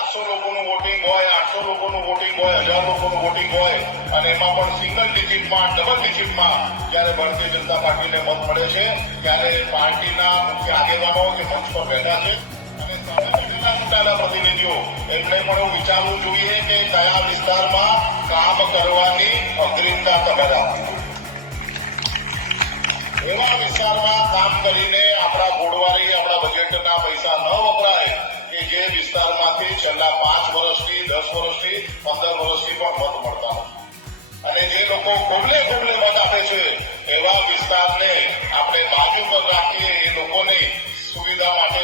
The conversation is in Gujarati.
700 લોકોનું વોટિંગ હોય, 800 લોકોનું વોટિંગ હોય, 1000 લોકોનું વોટિંગ હોય અને એમાં પણ સિંગલ ડિજિટમાં, ડબલ ડિજિટમાં જ્યારે ભારતીય જનતા પાર્ટીને મત મળે છે ત્યારે પાર્ટીના મુખ્ય આગેવાનો કે મંચ પર બેઠા છે અને મોટાના પ્રતિનિધિઓ એમણે પણ એવું વિચારવું જોઈએ કે કયા વિસ્તારમાં કામ કરવાની અગ્રિમતા તમે રાખવી જોઈએ. એવા વિસ્તારમાં કામ કરીને આપણા ગોળવારી, આપણા બજેટના પૈસા ન વપરાય કે જે વિસ્તારમાંથી છેલ્લા 5 વર્ષથી, 10 વર્ષથી, 15 વર્ષથી પણ મત મળતા નથી. અને જે લોકો કોબલે મત આપે છે એવા વિસ્તારને આપણે બાજુ પર રાખીએ, એ લોકોની સુવિધા માટે